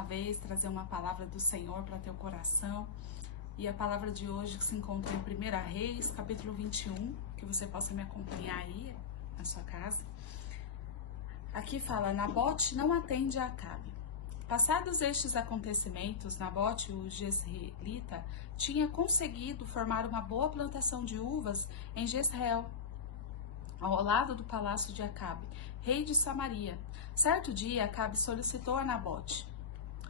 uma vez trazer uma palavra do Senhor para teu coração. E a palavra de hoje que se encontra em 1 Reis, capítulo 21, que você possa me acompanhar aí na sua casa. Aqui fala: Nabote não atende a Acabe. Passados estes acontecimentos, Nabote, o jezreelita, tinha conseguido formar uma boa plantação de uvas em Jezreel, ao lado do palácio de Acabe, rei de Samaria. Certo dia, Acabe solicitou a Nabote: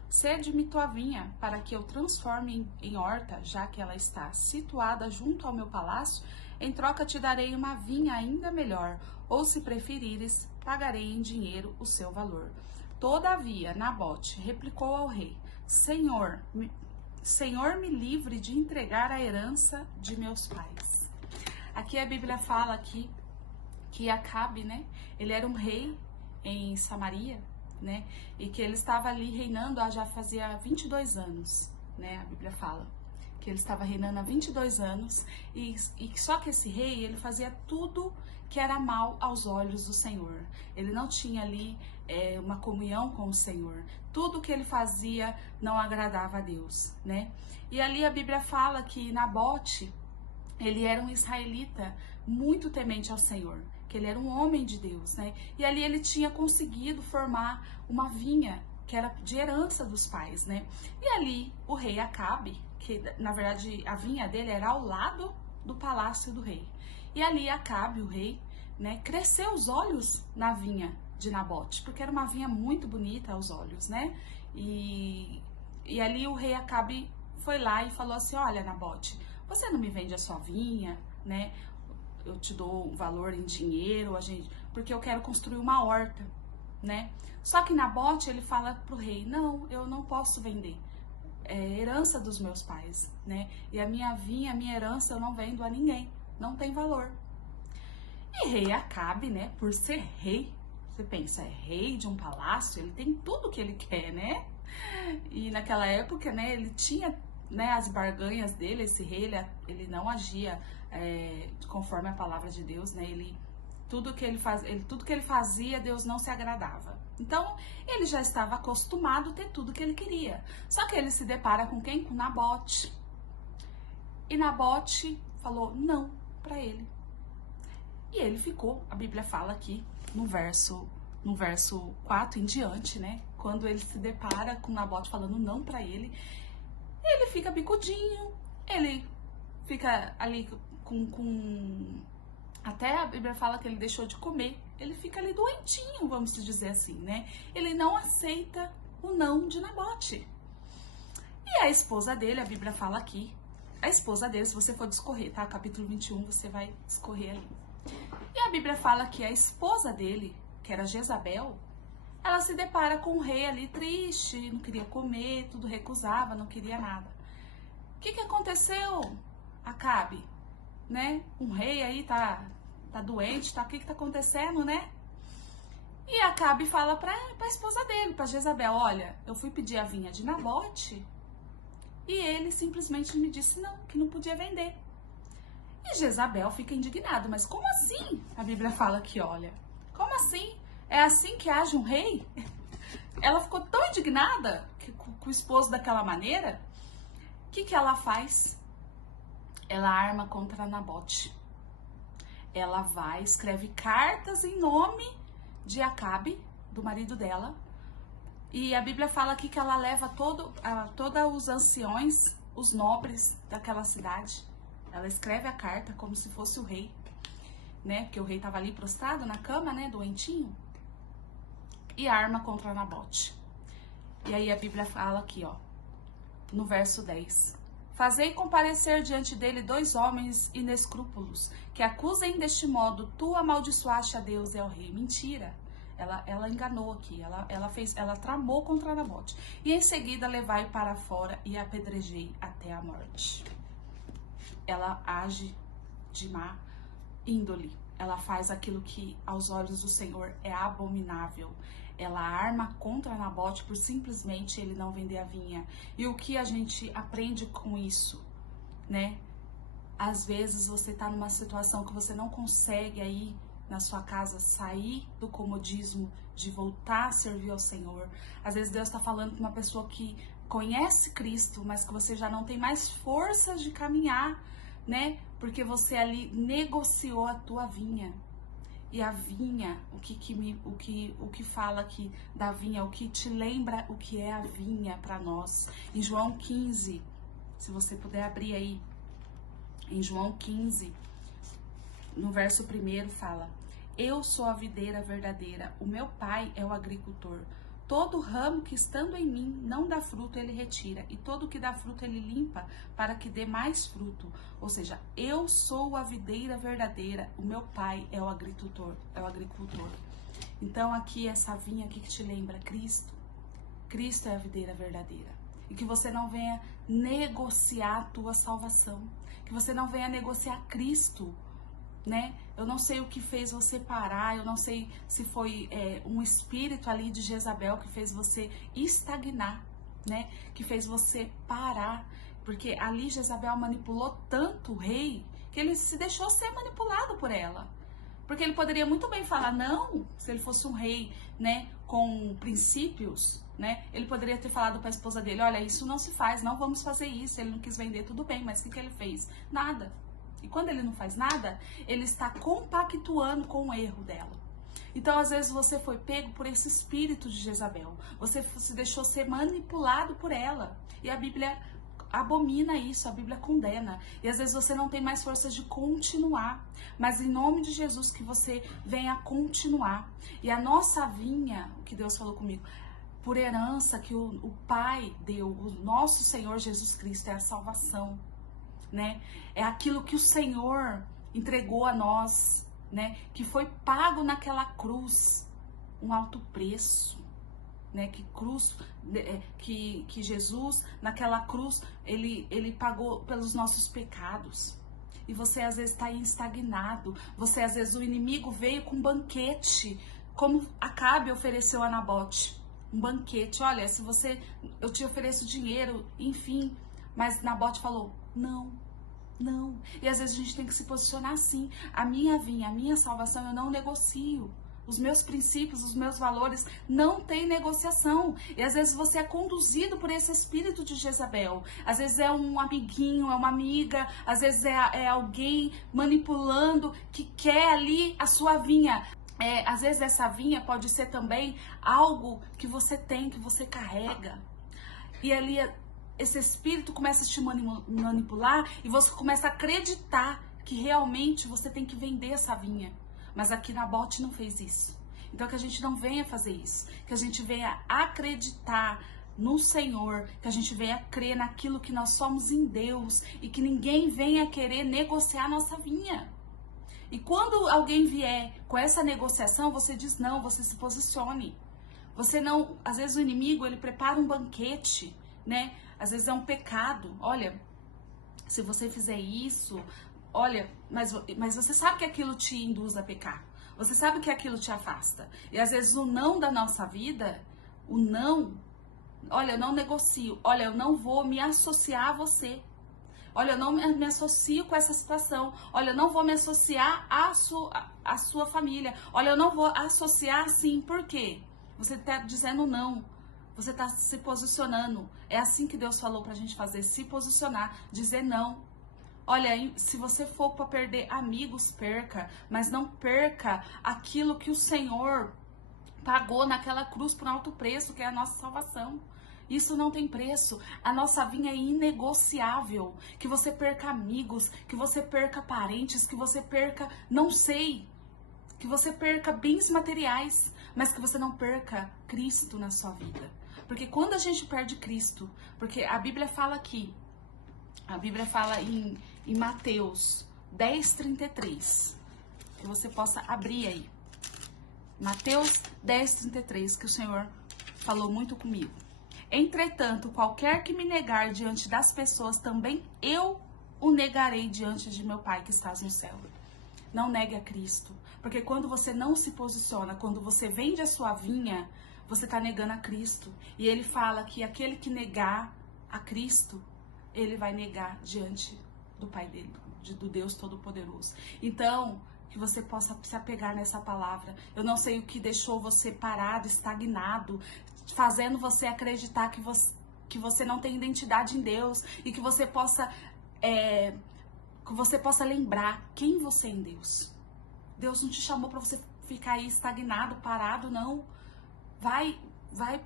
cede-me tua vinha, para que eu transforme em horta, já que ela está situada junto ao meu palácio. Em troca te darei uma vinha ainda melhor, ou se preferires, pagarei em dinheiro o seu valor. Todavia, Nabote replicou ao rei: Senhor me livre de entregar a herança de meus pais. Aqui a Bíblia fala que Acabe, né, ele era um rei em Samaria, né, e que ele estava ali reinando já fazia 22 anos, né, a Bíblia fala que ele estava reinando há 22 anos, e só que esse rei, ele fazia tudo que era mal aos olhos do Senhor. Ele não tinha ali uma comunhão com o Senhor. Tudo que ele fazia não agradava a Deus, né? E ali a Bíblia fala que Nabote, ele era um israelita muito temente ao Senhor, que ele era um homem de Deus, né? E ali ele tinha conseguido formar uma vinha que era de herança dos pais, né? E ali o rei Acabe, que na verdade a vinha dele era ao lado do palácio do rei. E ali Acabe, o rei, né, cresceu os olhos na vinha de Nabote, porque era uma vinha muito bonita aos olhos, né? E ali o rei Acabe foi lá e falou assim: olha, Nabote, você não me vende a sua vinha, né? Eu te dou um valor em dinheiro, porque eu quero construir uma horta, né? Só que Nabote, ele fala pro rei: não, eu não posso vender. É herança dos meus pais, né? E a minha vinha, a minha herança, eu não vendo a ninguém. Não tem valor. E rei Acabe, né? Por ser rei, você pensa, é rei de um palácio, ele tem tudo que ele quer, né? E naquela época, né, ele tinha, né, as barganhas dele. Esse rei, ele não agia conforme a palavra de Deus, né? Tudo que ele fazia, Deus não se agradava. Então, ele já estava acostumado a ter tudo que ele queria. Só que ele se depara com quem? Com Nabote. E Nabote falou não para ele. E ele ficou, a Bíblia fala aqui, no verso 4 em diante, né? Quando ele se depara com Nabote falando não para ele fica bicudinho, ele fica ali até a Bíblia fala que ele deixou de comer, ele fica ali doentinho, vamos dizer assim, né? Ele não aceita o não de Nabote. E a esposa dele, a Bíblia fala aqui, a esposa dele, se você for discorrer, tá? Capítulo 21, você vai discorrer ali. E a Bíblia fala que a esposa dele, que era Jezabel, ela se depara com o rei ali triste, não queria comer, tudo recusava, não queria nada. O que aconteceu, Acabe? Né? Um rei aí tá doente, tá? O que tá acontecendo, né? E Acabe fala pra esposa dele, pra Jezabel: olha, eu fui pedir a vinha de Nabote e ele simplesmente me disse não, que não podia vender. E Jezabel fica indignada: mas como assim? A Bíblia fala aqui, olha, como assim? É assim que age um rei? Ela ficou tão indignada com o esposo daquela maneira. O que ela faz? Ela arma contra Nabote. Ela vai, escreve cartas em nome de Acabe, do marido dela. E a Bíblia fala aqui que ela leva todos os anciões, os nobres daquela cidade. Ela escreve a carta como se fosse o rei, né? Porque o rei estava ali prostrado na cama, né? Doentinho. E arma contra Nabote. E aí a Bíblia fala aqui, ó, no verso 10. Fazei comparecer diante dele 2 homens inescrúpulos, que acusem deste modo: tu amaldiçoaste a Deus e ao rei. Mentira. Ela enganou aqui, ela tramou contra Nabote. E em seguida levai para fora e apedrejei até a morte. Ela age de má índole. Ela faz aquilo que aos olhos do Senhor é abominável. Ela arma contra Nabote por simplesmente ele não vender a vinha. E o que a gente aprende com isso, né? Às vezes você tá numa situação que você não consegue aí na sua casa sair do comodismo, de voltar a servir ao Senhor. Às vezes Deus está falando com uma pessoa que conhece Cristo, mas que você já não tem mais forças de caminhar, né? Porque você ali negociou a tua vinha. E a vinha, o que fala aqui da vinha, o que te lembra o que é a vinha para nós. Em João 15, se você puder abrir aí, em João 15, no verso 1 fala: eu sou a videira verdadeira, o meu pai é o agricultor. Todo ramo que estando em mim não dá fruto, ele retira, e todo que dá fruto ele limpa, para que dê mais fruto. Ou seja, eu sou a videira verdadeira, o meu pai é o agricultor, Então aqui essa vinha aqui que te lembra Cristo. Cristo é a videira verdadeira. E que você não venha negociar a tua salvação, que você não venha negociar Cristo, né? Eu não sei o que fez você parar, eu não sei se foi um espírito ali de Jezabel que fez você estagnar, né? Que fez você parar, porque ali Jezabel manipulou tanto o rei que ele se deixou ser manipulado por ela. Porque ele poderia muito bem falar não, se ele fosse um rei, né, com princípios, né? Ele poderia ter falado para a esposa dele: olha, isso não se faz, não vamos fazer isso. Ele não quis vender, tudo bem, mas o que ele fez? Nada. E quando ele não faz nada, ele está compactuando com o erro dela. Então, às vezes, você foi pego por esse espírito de Jezabel. Você se deixou ser manipulado por ela. E a Bíblia abomina isso, a Bíblia condena. E às vezes você não tem mais forças de continuar. Mas em nome de Jesus, que você venha continuar. E a nossa vinha, o que Deus falou comigo, por herança que o Pai deu, o nosso Senhor Jesus Cristo, é a salvação. Né? É aquilo que o Senhor entregou a nós, né? Que foi pago naquela cruz, um alto preço, né? Que Jesus naquela cruz ele pagou pelos nossos pecados. E você às vezes está aí estagnado. Você às vezes, o inimigo veio com um banquete, como Acabe ofereceu a Nabote, um banquete. Olha, se você, eu te ofereço dinheiro, enfim. Mas Nabote falou: não. E às vezes a gente tem que se posicionar assim. A minha vinha, a minha salvação, eu não negocio. Os meus princípios, os meus valores, não tem negociação. E às vezes você é conduzido por esse espírito de Jezabel. Às vezes é um amiguinho, é uma amiga, às vezes é alguém manipulando que quer ali a sua vinha. Às vezes essa vinha pode ser também algo que você tem, que você carrega. E ali esse espírito começa a te manipular e você começa a acreditar que realmente você tem que vender essa vinha. Mas aqui Nabote não fez isso. Então que a gente não venha fazer isso. Que a gente venha acreditar no Senhor. Que a gente venha crer naquilo que nós somos em Deus. E que ninguém venha querer negociar a nossa vinha. E quando alguém vier com essa negociação, você diz não, você se posicione. Você não... Às vezes o inimigo, ele prepara um banquete, né? Às vezes é um pecado. Olha, se você fizer isso, olha, mas você sabe que aquilo te induz a pecar. Você sabe que aquilo te afasta. E às vezes o não da nossa vida, o não, olha, eu não negocio. Olha, eu não vou me associar a você. Olha, eu não me associo com essa situação. Olha, eu não vou me associar à sua família. Olha, eu não vou associar assim. Por quê? Você está dizendo não. Você está se posicionando. É assim que Deus falou pra gente fazer, se posicionar, dizer não. Olha, se você for para perder amigos, perca, mas não perca aquilo que o Senhor pagou naquela cruz por alto preço, que é a nossa salvação. Isso não tem preço. A nossa vinha é inegociável. Que você perca amigos, que você perca parentes, que você perca, não sei, que você perca bens materiais, mas que você não perca Cristo na sua vida. Porque quando a gente perde Cristo, porque a Bíblia fala aqui, a Bíblia fala em Mateus 10:33, que você possa abrir aí. Mateus 10:33, que o Senhor falou muito comigo. Entretanto, qualquer que me negar diante das pessoas, também eu o negarei diante de meu Pai que estás no céu. Não negue a Cristo, porque quando você não se posiciona, quando você vende a sua vinha, você está negando a Cristo. E ele fala que aquele que negar a Cristo, ele vai negar diante do Pai dele, do Deus Todo-Poderoso. Então, que você possa se apegar nessa palavra. Eu não sei o que deixou você parado, estagnado, fazendo você acreditar que você não tem identidade em Deus e que você possa lembrar quem você é em Deus. Deus não te chamou para você ficar aí estagnado, parado, não. Vai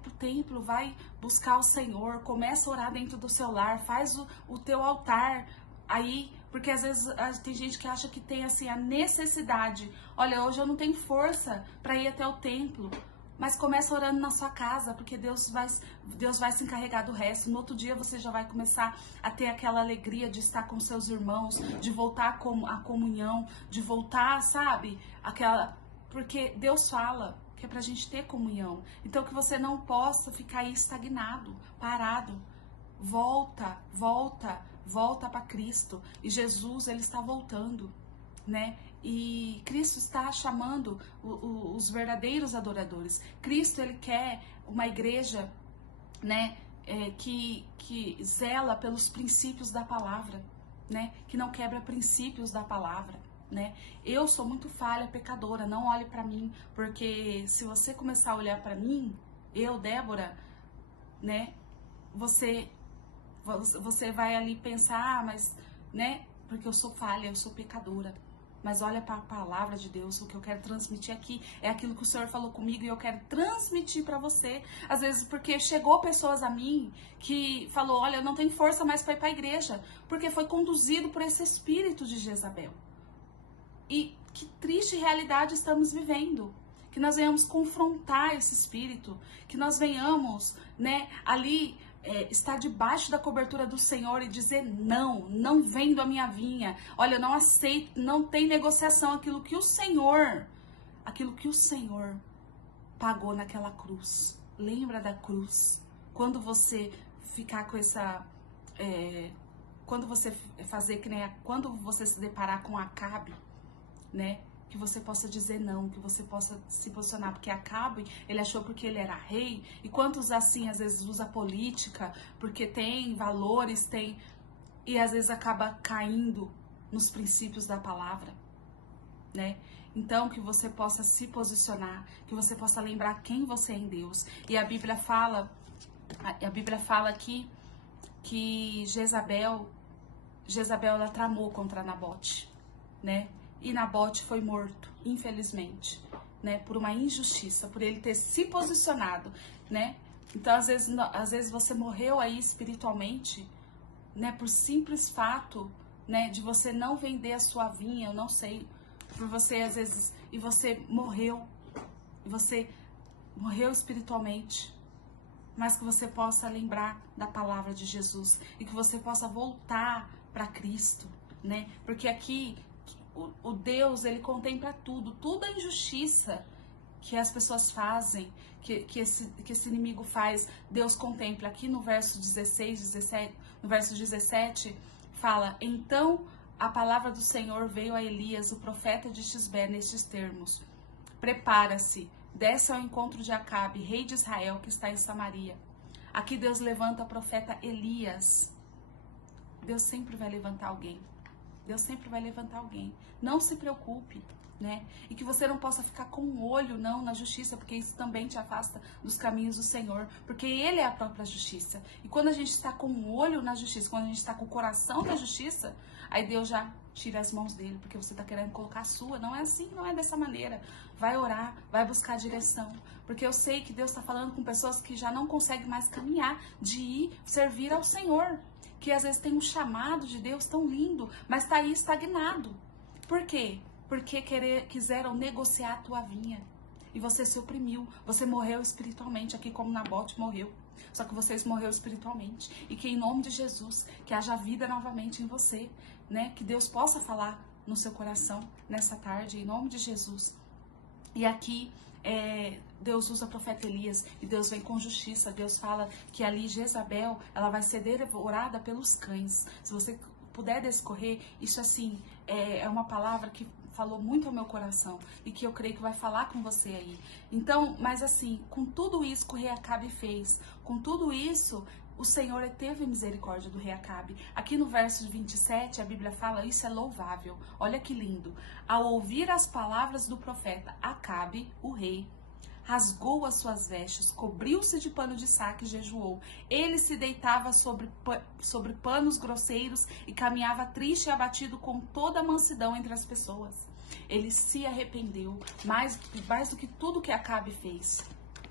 pro templo, vai buscar o Senhor, começa a orar dentro do seu lar, faz o teu altar aí, porque às vezes tem gente que acha que tem assim a necessidade. Olha, hoje eu não tenho força para ir até o templo, mas começa orando na sua casa, porque Deus vai se encarregar do resto. No outro dia você já vai começar a ter aquela alegria de estar com seus irmãos, de voltar à comunhão, de voltar, sabe, porque Deus fala que é pra gente ter comunhão. Então que você não possa ficar aí estagnado, parado. Volta para Cristo. E Jesus, ele está voltando, né? E Cristo está chamando os verdadeiros adoradores. Cristo, ele quer uma igreja, né, que zela pelos princípios da palavra, né? Que não quebra princípios da palavra. Né? Eu sou muito falha, pecadora, não olhe pra mim, porque se você começar a olhar pra mim, eu, Débora, né, você vai ali pensar, mas, né, porque eu sou falha, eu sou pecadora. Mas olha para a palavra de Deus, o que eu quero transmitir aqui é aquilo que o Senhor falou comigo e eu quero transmitir para você. Às vezes porque chegou pessoas a mim que falou, olha, eu não tenho força mais para ir para a igreja, porque foi conduzido por esse espírito de Jezabel. E que triste realidade estamos vivendo, que nós venhamos confrontar esse espírito, que nós venhamos, né, ali estar debaixo da cobertura do Senhor e dizer não vendo a minha vinha, olha, eu não aceito, não tem negociação, aquilo que o Senhor pagou naquela cruz. Lembra da cruz? Quando você ficar com essa, quando você fazer que nem quando você se deparar com Acabe, né? Que você possa dizer não, que você possa se posicionar, porque Acabe, ele achou porque ele era rei, e quantos assim, às vezes usa política, porque tem valores, e às vezes acaba caindo nos princípios da palavra, né? Então, que você possa se posicionar, que você possa lembrar quem você é em Deus. E a Bíblia fala aqui que Jezabel ela tramou contra Nabote, né? E Nabote foi morto, infelizmente, né? Por uma injustiça, por ele ter se posicionado, né? Então, às vezes você morreu aí espiritualmente, né? Por simples fato, né? De você não vender a sua vinha, eu não sei, por você às vezes, e você morreu espiritualmente, mas que você possa lembrar da palavra de Jesus e que você possa voltar para Cristo, né? Porque aqui o Deus, ele contempla tudo a injustiça que as pessoas fazem, que esse inimigo faz, Deus contempla. Aqui no verso 17, fala, então a palavra do Senhor veio a Elias, o profeta de Tisbé, nestes termos, prepara-se, desce ao encontro de Acabe, rei de Israel, que está em Samaria. Aqui Deus levanta o profeta Elias. Deus sempre vai levantar alguém. Deus sempre vai levantar alguém. Não se preocupe, né? E que você não possa ficar com um olho não na justiça, porque isso também te afasta dos caminhos do Senhor, porque Ele é a própria justiça. E quando a gente está com um olho na justiça, quando a gente está com o coração na justiça, aí Deus já tira as mãos dele, porque você está querendo colocar a sua. Não é assim, não é dessa maneira. Vai orar, vai buscar direção, porque eu sei que Deus está falando com pessoas que já não conseguem mais caminhar, de ir servir ao Senhor, que às vezes tem um chamado de Deus tão lindo, mas está aí estagnado. Por quê? Porque quiseram negociar a tua vinha. E você se oprimiu, você morreu espiritualmente, aqui como Nabote morreu. Só que vocês morreram espiritualmente. E que em nome de Jesus, que haja vida novamente em você, né? Que Deus possa falar no seu coração nessa tarde, em nome de Jesus. E aqui Deus usa o profeta Elias e Deus vem com justiça. Deus fala que ali Jezabel, ela vai ser devorada pelos cães. Se você puder descorrer, isso assim, é uma palavra que falou muito ao meu coração e que eu creio que vai falar com você aí. Então, mas assim, com tudo isso que o rei Acabe fez, com tudo isso, o Senhor teve misericórdia do rei Acabe. Aqui no verso 27, a Bíblia fala, isso é louvável. Olha que lindo. Ao ouvir as palavras do profeta, Acabe, o rei, rasgou as suas vestes, cobriu-se de pano de saco e jejuou. Ele se deitava sobre panos grosseiros e caminhava triste e abatido com toda a mansidão entre as pessoas. Ele se arrependeu mais do que tudo que Acabe fez.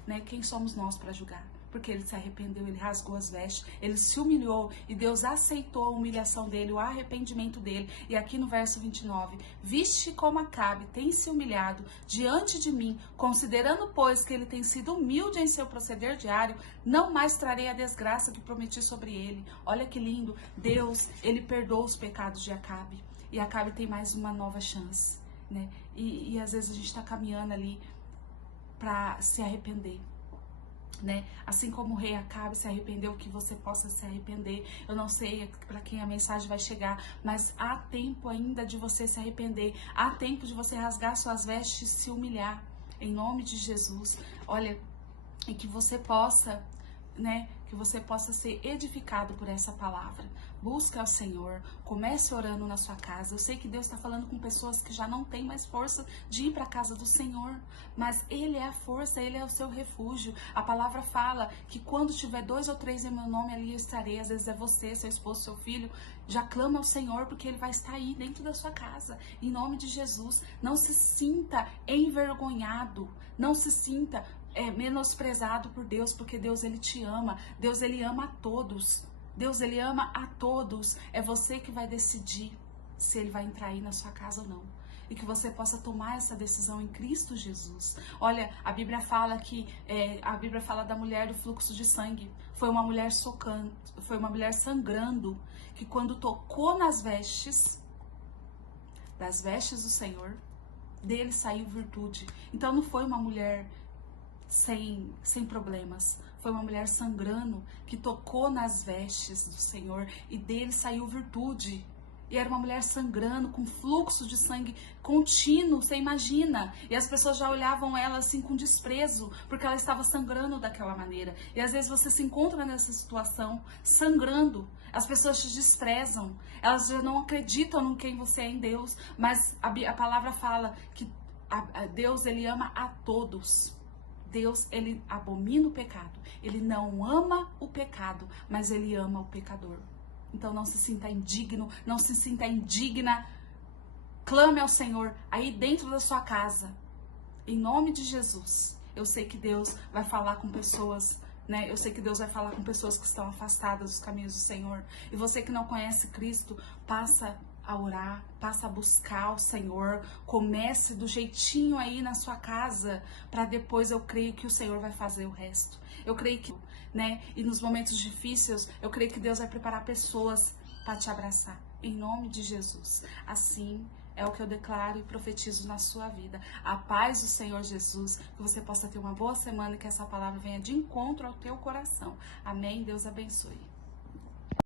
Né? Quem somos nós para julgar? Porque ele se arrependeu, ele rasgou as vestes, ele se humilhou e Deus aceitou a humilhação dele, o arrependimento dele. E aqui no verso 29, viste como Acabe tem se humilhado diante de mim, considerando, pois, que ele tem sido humilde em seu proceder diário, não mais trarei a desgraça que prometi sobre ele. Olha que lindo, Deus, ele perdoa os pecados de Acabe. E Acabe tem mais uma nova chance, né? E às vezes a gente está caminhando ali para se arrepender. Né? Assim como o rei Acabe se arrependeu, que você possa se arrepender. Eu não sei para quem a mensagem vai chegar, mas há tempo ainda de você se arrepender. Há tempo de você rasgar suas vestes e se humilhar. Em nome de Jesus. Olha, e que você possa, né? Que você possa ser edificado por essa palavra. Busca ao Senhor, comece orando na sua casa. Eu sei que Deus está falando com pessoas que já não têm mais força de ir para a casa do Senhor, mas Ele é a força, Ele é o seu refúgio. A palavra fala que quando tiver 2 ou 3 em meu nome, ali eu estarei. Às vezes é você, seu esposo, seu filho. Já clama ao Senhor, porque Ele vai estar aí dentro da sua casa. Em nome de Jesus, não se sinta envergonhado, não se sinta menosprezado por Deus, porque Deus, Ele te ama. Deus, Ele ama a todos. Deus, Ele ama a todos. É você que vai decidir se Ele vai entrar aí na sua casa ou não. E que você possa tomar essa decisão em Cristo Jesus. Olha, a Bíblia fala que a Bíblia fala da mulher do fluxo de sangue. Foi uma mulher sangrando, que quando tocou nas vestes, das vestes do Senhor, dele saiu virtude. Então não foi uma mulher sem problemas. Foi uma mulher sangrando que tocou nas vestes do Senhor e dele saiu virtude. E era uma mulher sangrando, com fluxo de sangue contínuo, você imagina. E as pessoas já olhavam ela assim com desprezo, porque ela estava sangrando daquela maneira. E às vezes você se encontra nessa situação, sangrando. As pessoas te desprezam, elas já não acreditam em quem você é em Deus. Mas a palavra fala que Deus, Ele ama a todos. Deus, Ele abomina o pecado. Ele não ama o pecado, mas Ele ama o pecador. Então não se sinta indigno, não se sinta indigna. Clame ao Senhor aí dentro da sua casa. Em nome de Jesus. Eu sei que Deus vai falar com pessoas, né? Eu sei que Deus vai falar com pessoas que estão afastadas dos caminhos do Senhor. E você que não conhece Cristo, passa a orar, passa a buscar o Senhor, comece do jeitinho aí na sua casa, para depois eu creio que o Senhor vai fazer o resto. Eu creio que, né, e nos momentos difíceis, eu creio que Deus vai preparar pessoas para te abraçar, em nome de Jesus. Assim é o que eu declaro e profetizo na sua vida. A paz do Senhor Jesus, que você possa ter uma boa semana e que essa palavra venha de encontro ao teu coração. Amém? Deus abençoe.